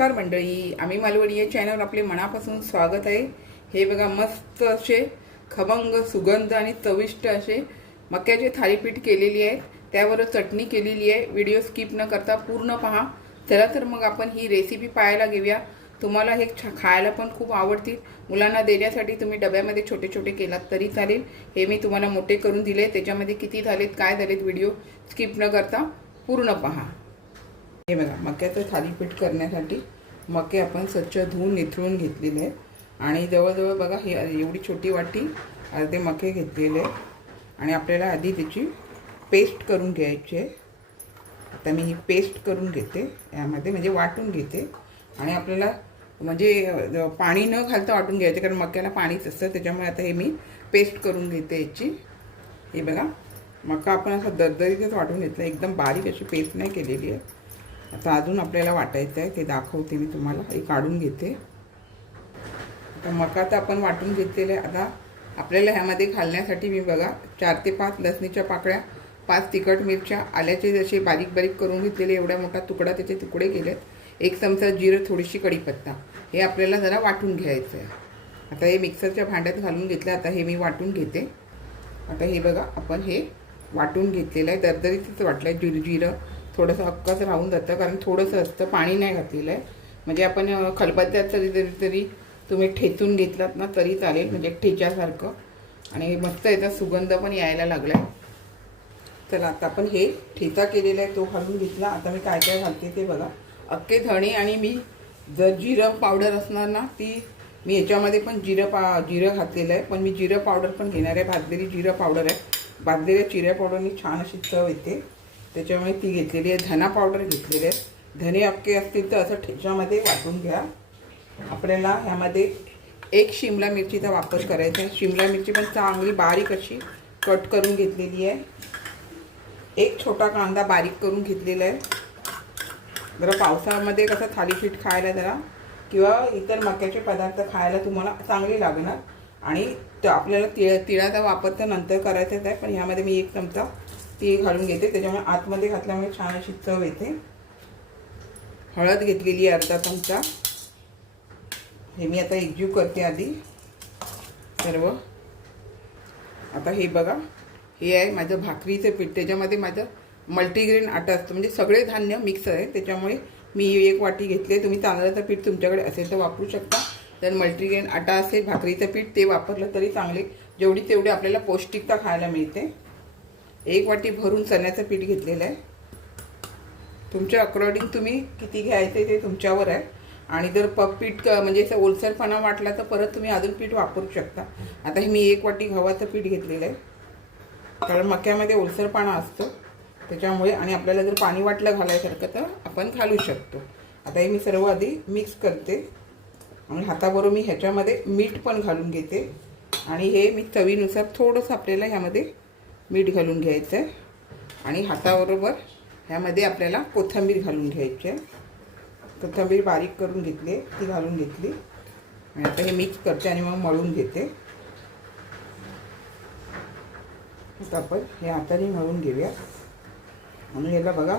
नमस्कार मंडळी, आम्ही मालवणी या चॅनलवर आपले मनापासून स्वागत आहे। हे बघा, मस्त असे खमंग सुगंध आणि चविष्ट असे मक्याचे थालीपीठ केलेली आहे, त्यावर चटणी केलेली आहे। व्हिडिओ स्किप न करता पूर्ण पहा। चला तर मग आपण ही रेसिपी पाहायला घेऊया। तुम्हाला हे खायला पण खूप आवडतील। मुलांना देण्यासाठी तुम्ही डब्यामध्ये छोटे छोटे केलात तरी चालेल। हे मी तुम्हाला मोठे करून दिले, त्याच्यामध्ये किती झालेत काय झालेत व्हिडिओ स्किप न करता पूर्ण पहा। हे बघा, मक्याचं थालीपीठ करण्यासाठी मके आपण स्वच्छ धुवून निथळून घेतलेले आहे आणि जवळजवळ बघा हे एवढी छोटी वाटी अर्धे मके घेतलेले आणि आपल्याला आधी त्याची पेस्ट करून घ्यायची आहे। आता मी ही पेस्ट करून घेते यामध्ये, म्हणजे वाटून घेते आणि आपल्याला म्हणजे पाणी न घालता वाटून घ्यायचं, कारण मक्याला पाणीच असतं, त्याच्यामुळे आता हे मी पेस्ट करून घेते याची। हे बघा, मका आपण असं दरदरीतच वाटून घेतलं, एकदम बारीक अशी पेस्ट नाही केलेली आहे। आता अजून आपल्याला वाटायचं आहे, ते दाखवते मी तुम्हाला। हे काढून घेते। आता मका तर आपण वाटून घेतलेले। आता आपल्याला ह्यामध्ये घालण्यासाठी मी बघा 4 ते 5 लसणीच्या पाकळ्या, 5 तिखट मिरच्या, आल्याचे जसे बारीक बारीक करून घेतलेले एवढा मोठा तुकडा त्याचे तुकडे केलेत, 1 चमचा जिरं, थोडीशी कढीपत्ता, हे आपल्याला जरा वाटून घ्यायचं आहे। आता हे मिक्सरच्या भांड्यात घालून घेतलं। आता हे मी वाटून घेते। आता हे बघा, आपण हे वाटून घेतलेलं आहे, दरदरीतच वाटलं आहे। जिरं थोडंसं अक्कच राहून जातं, कारण थोडंसं असतं, पाणी नाही घातलेलं आहे। म्हणजे आपण खलबत्त्यात तरी तुम्ही ठेचून घेतलात ना तरी चालेल, म्हणजे ठेच्यासारखं, आणि मस्त याचा सुगंध पण यायला लागला आहे। चला, आता आपण हे ठेचा केलेला आहे तो घालून घेतला। आता मी काय काय घालते ते बघा, अख्खे धणे, आणि मी जर जिरं पावडर असणार ना ती मी याच्यामध्ये पण जिरं घातलेलं आहे, पण मी जिरं पावडर पण घेणार आहे। भाजलेली जिरं पावडर आहे, भाजलेल्या जिऱ्या पावडरनी छान अशी चव येते, त्याच्यामुळे ती घेतलेली आहे। धना पावडर घेतलेली आहे। धने अख्खे असतील तर असं ठेच्यामध्ये वाटून घ्या। आपल्याला ह्यामध्ये 1 शिमला मिरचीचा वापर करायचा आहे। शिमला मिरची पण चांगली बारीक अशी कट करून घेतलेली आहे। 1 छोटा कांदा बारीक करून घेतलेला आहे। जरा पावसाळ्यामध्ये कसं थालीपीठ खायला जरा किंवा इतर मक्याचे पदार्थ खायला तुम्हाला चांगले लागणार, आणि आपल्याला तिळाचा वापर तर नंतर करायचाच आहे, पण ह्यामध्ये मी 1 चमचा तीळ घालून घेते, त्याच्यामुळे आतमध्ये घातल्यामुळे छान अशी चव येते। हळद घेतलेली आहे अर्धा चमचा। हे मी आता एकजीव करते आधी सर्व। आता हे बघा, हे आहे माझं भाकरीचं पीठ, त्याच्यामध्ये माझं मल्टीग्रेन आटा असतं, म्हणजे सगळे धान्य मिक्स आहे, त्याच्यामुळे मी 1 वाटी घेतले। तुम्ही तांदळाचं पीठ तुमच्याकडे असेल तर वापरू शकता, जर मल्टीग्रेन आटा असेल भाकरीचं पीठ ते वापरलं तरी चांगले, जेवढी तेवढी आपल्याला पौष्टिकता खायला मिळते। 1 वाटी भरून चण्याचं पीठ घेतलेलं आहे। तुमच्या अकॉर्डिंग तुम्ही किती घ्यायचे ते तुमच्यावर आहे, आणि जर पीठ म्हणजे असं ओलसरपणा वाटला तर परत तुम्ही अजून पीठ वापरू शकता। आता हे मी 1 वाटी गव्हाचं पीठ घेतलेलं आहे, कारण मक्यामध्ये ओलसरपणा असतो त्याच्यामुळे, आणि आपल्याला जर पाणी वाटलं घालायसारखं तर आपण घालू शकतो। आता हे मी सर्व आधी मिक्स करते, आणि हाताबरोबर मी ह्याच्यामध्ये मीठ पण घालून घेते, आणि हे मी चवीनुसार थोडंसं आपल्याला ह्यामध्ये मीठ घालून घ्यायचं आहे, आणि हाताबरोबर ह्यामध्ये आपल्याला कोथिंबीर घालून घ्यायची आहे। कोथिंबीर बारीक करून घेतली, ती घालून घेतली, आणि आता हे मिक्स करते आणि मग मळून घेते। आता आपण हे हाताने मळून घेऊया, आणि याला बघा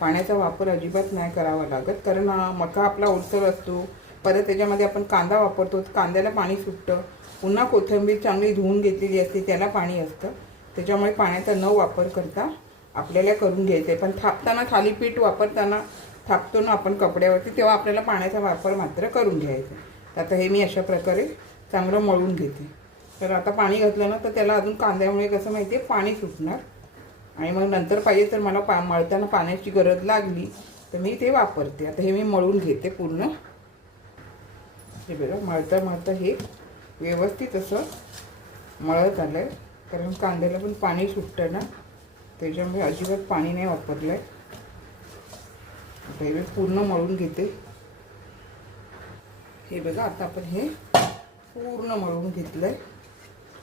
पाण्याचा वापर अजिबात नाही करावा लागत, कारण मका आपला ओलसर असतो, परत त्याच्यामध्ये आपण कांदा वापरतो, कांद्याला पाणी सुटतं, पुन्हा कोथिंबीर चांगली धुवून घेतलेली असते त्याला पाणी असतं, त्याच्यामुळे पाण्याचा न वापर करता आपल्याला करून घ्यायचं आहे। पण थापताना थालीपीठ वापरताना थापतो ना आपण कपड्यावरती, तेव्हा आपल्याला पाण्याचा वापर मात्र करून घ्यायचा आहे। आता हे मी अशा प्रकारे चांगलं मळून घेते। तर आता पाणी घातलं ना तर त्याला अजून कांद्यामुळे कसं माहिती आहे पाणी सुटणार, आणि मग नंतर पाहिजे तर मला मळताना पाण्याची गरज लागली तर मी ते वापरते। आता हे मी मळून घेते पूर्ण। हे बघा, मळता मळता हे व्यवस्थित असं मळत आलं आहे, कारण कांद्याला पण पाणी सुटतं ना, त्याच्यामुळे अजिबात पाणी नाही वापरलं आहे। आता हे पूर्ण मळून घेते। हे बघा, आता आपण हे पूर्ण मळून घेतलं आहे,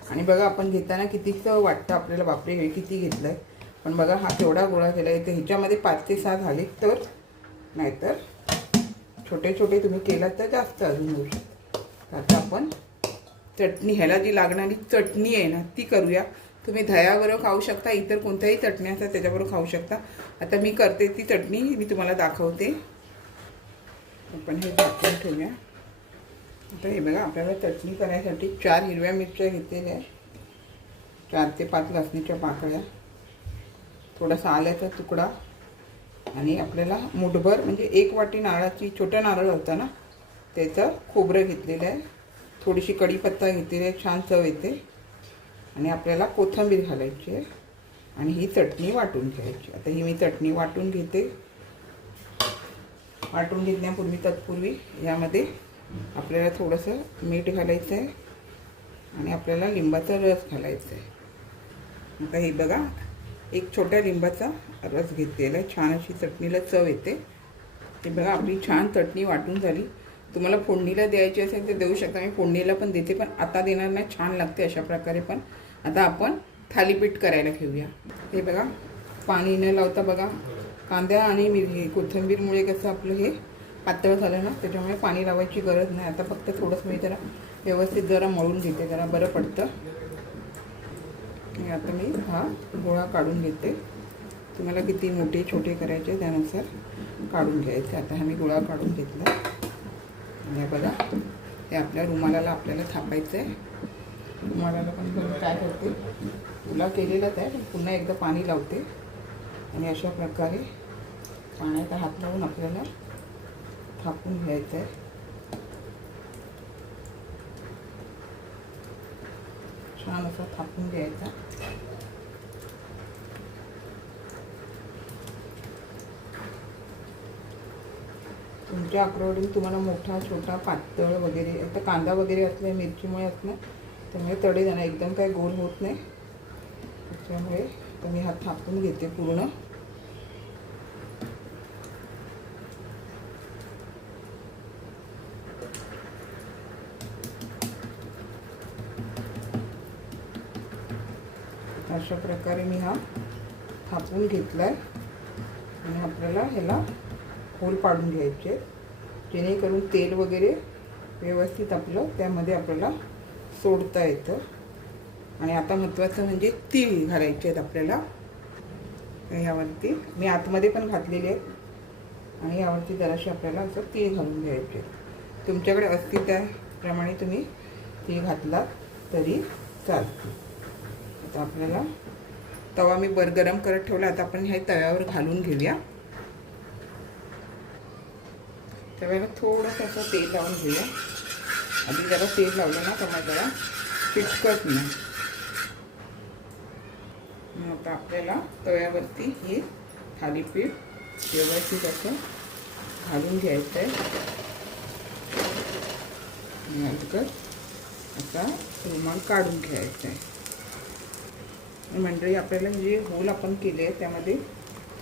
आणि बघा आपण घेताना कितीचं वाटतं आपल्याला, बापरे हे किती घेतलं आहे, पण बघा हा केवढा गोळा केला आहे। तर ह्याच्यामध्ये 5 ते 6 झाले तर, नाहीतर छोटे छोटे तुम्ही केलात तर जास्त अजून होऊ शकतं। आता आपण चटणी, ह्याला जी लागणारी चटणी आहे ना ती करूया। तुम्ही दह्याबरोबर खाऊ शकता, इतर कोणत्याही चटण्या असतात त्याच्याबरोबर खाऊ शकता। आता मी करते ती चटणी, मी तुम्हाला दाखवते। आपण हे झाकून ठेवूया. आता हे बघा, आपल्याला चटणी करायसाठी 4 हिरव्या मिरच्या घेतलेल्या आहेत, 4 ते 5 लसणीच्या पाकळ्या, थोडासा आल्याचा तुकडा आणि आपल्याला मुठभर म्हणजे 1 वाटी नारळाची, छोटा नारळ होता ना त्याचं खोबरं घेतलेलं आहे, थोडीशी कढीपत्ता घेतलेली आहे, छान चव येते. आणि आपल्याला कोथिंबीर घालायची आहे आणि ही चटणी वाटून घ्यायची. आता ही मी चटणी वाटून घेते. वाटून घेण्यापूर्वी तत्पूर्वी यामध्ये आपल्याला थोडंसं मीठ घालायचं आहे आणि आपल्याला लिंबाचा रस घालायचा आहे. आता हे बघा, एक छोट्या लिंबाचा रस घेतलेला आहे, छान अशी चटणीला चव येते. हे बघा, आपली छान चटणी वाटून झाली. तुम्हाला फोडणीला द्यायची असेल तर देऊ शकता, मी फोडणीला पण देते, पण आता देणार नाही, छान लागते अशा प्रकारे. पण आता आपण थालीपीठ करायला घेऊया. हे बघा, पाणी न लावता बघा, कांदा आणि कोथिंबीरमुळे कसं आपलं हे पातळ झालं ना, त्याच्यामुळे पाणी लावायची गरज नाही. आता फक्त थोडंसं मी जरा व्यवस्थित जरा मळून घेते, जरा बरं पडतं. आणि आता मी हा गोळा काढून घेते. तुम्हाला किती मोठे छोटे करायचे त्यानुसार काढून घ्यायचे. आता हा मी गोळा काढून घेतला आणि बघा, हे आपल्या रुमालाला आपल्याला थापायचं आहे. रुमालाला पण मी काय करते, तुला केलेलंच आहे, पुन्हा एकदा पाणी लावते आणि अशा प्रकारे पाण्याचा हात लावून आपल्याला थापून घ्यायचं आहे. छान असा थापून घ्यायचा. तुमच्या आकारावरून तुम्हाला मोठा, छोटा, पातळ वगैरे, आता कांदा वगैरे असले, मिरचीमुळे असलं त्यामुळे तडे जाणार, एकदम काय गोल होत नाही. त्याच्यामुळे मी हात थापून घेते पूर्ण. अशा प्रकारे मी हा थापून घेतला आहे आणि आपल्याला ह्याला होल पाडून घ्यायचे, जेणेकरून तेल वगैरे व्यवस्थित आपलं त्यामध्ये आपल्याला सोडता येतं. आणि आता महत्त्वाचं म्हणजे तीळ घालायचे आहेत आपल्याला ह्यावरती. मी आतमध्ये पण घातलेले आहेत आणि यावरती जराशी आपल्याला असं तीळ घालून घ्यायचे. तुमच्याकडे असतील त्याप्रमाणे तुम्ही तीळ घातलात तरी चालते. आता आपल्याला तवा मी गरम करत ठेवला. आता आपण ह्या तव्यावर घालून घेऊया. तव्याला थोडंसं असं तेल लावून घेऊया. आधी जरा तेल लावलं ना तर मग जरा चिटकत नाही. आता आपल्याला तव्यावरती हे थालीपीठ व्यवस्थित असं घालून घ्यायचं आहे. नंतर आता रुमाल काढून घ्यायचा आहे. मंडळी, आपल्याला जे होल आपण केले आहे त्यामध्ये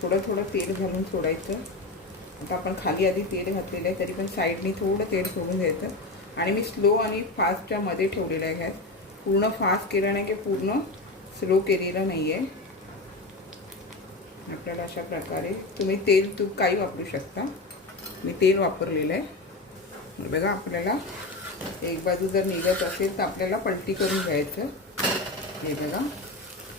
थोडं थोडं तेल घालून सोडायचं. आता आपण खाली आधी तेल घातलेलं आहे, तरी पण साईडनी थोडं तेल सोडून घ्यायचं. आणि मी स्लो आणि फास्टच्या मध्ये ठेवलेलं आहे गॅस. पूर्ण फास्ट केलं नाही की पूर्ण स्लो केलेलं नाही आहे. आपल्याला अशा प्रकारे तुम्ही तेल तूप काही वापरू शकता. मी तेल वापरलेलं आहे. बघा, आपल्याला एक बाजू जर निघत असेल तर आपल्याला पलटी करून घ्यायचं. हे बघा,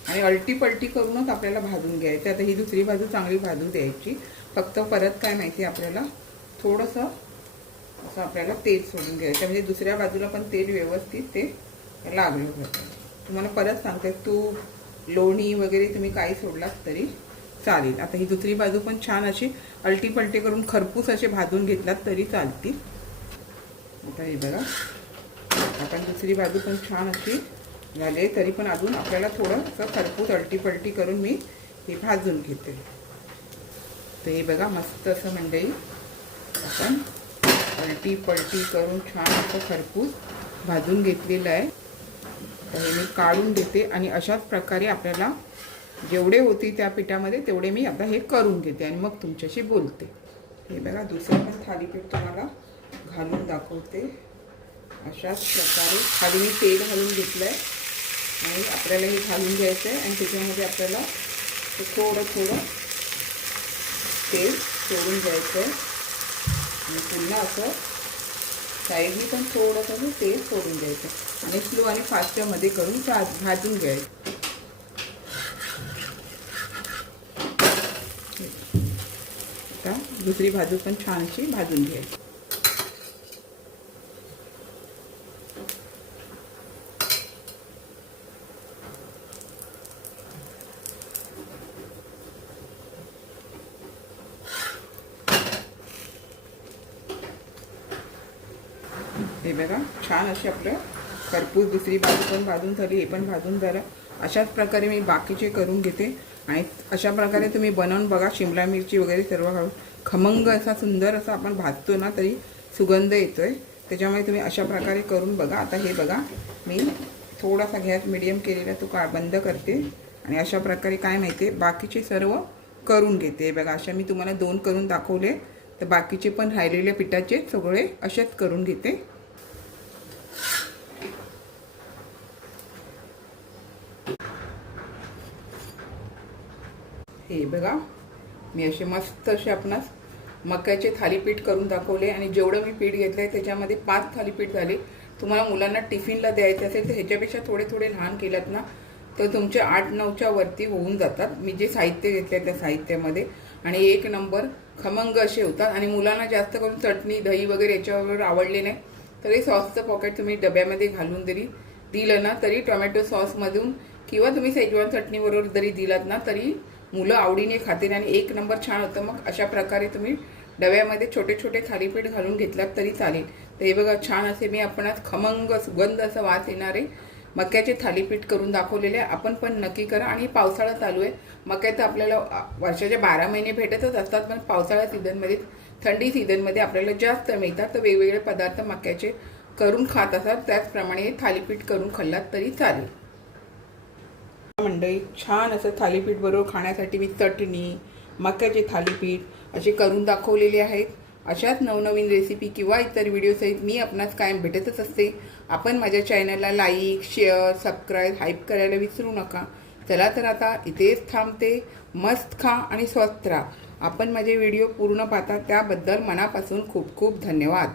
आणि अलटी पलटी करूनच आपल्याला भाजून घ्यायचं. आता ही दुसरी बाजू चांगली भाजू द्यायची. फक्त परत काय माहिती, आपल्याला थोडंसं असं आपल्याला तेल सोडून घ्यायचं, म्हणजे दुसऱ्या बाजूला पण तेल व्यवस्थित ते लागलं जातं. तुम्हाला परत सांगते, तूप, लोणी वगैरे तुम्ही काही सोडलात तरी चालेल. आता ही दुसरी बाजू पण छान अशी अलटी पलटी करून खरपूस असे भाजून घेतलात तरी चालतील. आता हे बघा, आपण दुसरी बाजू पण छान अशी झाले, तरी पण अजून आपल्याला थोडंसं खरपूस अलटी पलटी करून मी हे भाजून घेते. तर हे बघा, मस्त असं मंडळी आपण अलटी पलटी करून छान असं खरपूस भाजून घेतलेलं आहे. तर हे मी काढून देते आणि अशाच प्रकारे आपल्याला जेवढे होते त्या पिठामध्ये तेवढे मी आता हे करून घेते आणि मग तुमच्याशी बोलते. हे बघा, दुसरं पण थालीपीठ तुम्हाला घालून दाखवते. अशाच प्रकारे खाली मी तेल घालून घेतलं आहे आणि आपल्याला हे घालून घ्यायचं आहे आणि त्याच्यामध्ये आपल्याला थोडं थोडं तेल सोडून घ्यायचं आहे आणि पुन्हा असं साईडनी पण थोडंसं तेल सोडून द्यायचं आणि स्लो आणि फास्टच्या मध्ये करून भाजून घ्यायचं. आता दुसरी बाजू पण छान अशी भाजून घ्यायची. हे बघा छान असे आपलं खरपूस दुसरी बाजू पण भाजून झाली, हे पण भाजून झालं. अशाच प्रकारे मी बाकीचे करून घेते आणि अशा प्रकारे तुम्ही बनवून बघा. शिमला मिरची वगैरे सर्व घालून खमंग असा सुंदर असा आपण भाजतो ना तरी सुगंध येतोय. त्याच्यामुळे तुम्ही अशा प्रकारे करून बघा. आता हे बघा मी थोडासा गॅस मीडियम केलेला तो बंद करते आणि अशा प्रकारे काय माहिती आहे बाकीचे सर्व करून घेते. बघा अशा मी तुम्हाला 2 करून दाखवले, तर बाकीचे पण राहिलेल्या पिठाचे सगळे असेच करून घेते. हे बघा मी असे मस्त असे आपणास मक्याचे थालीपीठ करून दाखवले आणि जेवढं मी पीठ घेतलं आहे त्याच्यामध्ये 5 थालीपीठ झाले. तुम्हाला मुलांना टिफिनला द्यायचे असेल तर ह्याच्यापेक्षा थोडे थोडे लहान केलात ना तर तुमचे 8-9च्या वरती होऊन जातात. मी जे साहित्य घेतले त्या साहित्यामध्ये आणि 1 नंबर खमंग असे होतात. आणि मुलांना जास्त करून चटणी दही वगैरे याच्यावर आवडले नाही तरी सॉसचं पॉकेट तुम्ही डब्यामध्ये घालून जरी दिलं ना तरी टोमॅटो सॉसमधून किंवा तुम्ही सेजवान चटणीबरोबर जरी दिलात ना तरी मुलं आवडीने खातील आणि 1 नंबर छान होतं. मग अशा प्रकारे तुम्ही डब्यामध्ये छोटे छोटे थालीपीठ घालून घेतलात तरी चालेल. तर हे बघा छान असे मी आपणास खमंग सुगंध असा वास येणारे मक्याचे थालीपीठ करून दाखवलेले. आपण पण नक्की करा. आणि पावसाळा चालू आहे, मक्या तर आपल्याला वर्षाचे 12 महिने भेटतच असतात, पण पावसाळा सीझनमध्ये थंडी सीझनमध्ये आपल्याला जास्त मिळतात. तर वेगवेगळे पदार्थ मक्याचे करून खात असतात, त्याचप्रमाणे हे थालीपीठ करून खाल्लात तरी चालेल. मंडळी छान असं थालीपीठ बरोबर खाण्यासाठी मी चटणी मक्याचे थालीपीठ असे करून दाखवलेले आहेत. अशाच नवनवीन रेसिपी किंवा इतर व्हिडिओसहित मी आपणास कायम भेटतच असते. आपण माझ्या चॅनलला लाईक शेअर सबस्क्राईब हाईप करायला विसरू नका. चला तर आता इथेच थांबते. मस्त खा आणि स्वस्थ राहा. आपण माझे व्हिडिओ पूर्ण पाहता त्याबद्दल मनापासून खूप खूप धन्यवाद.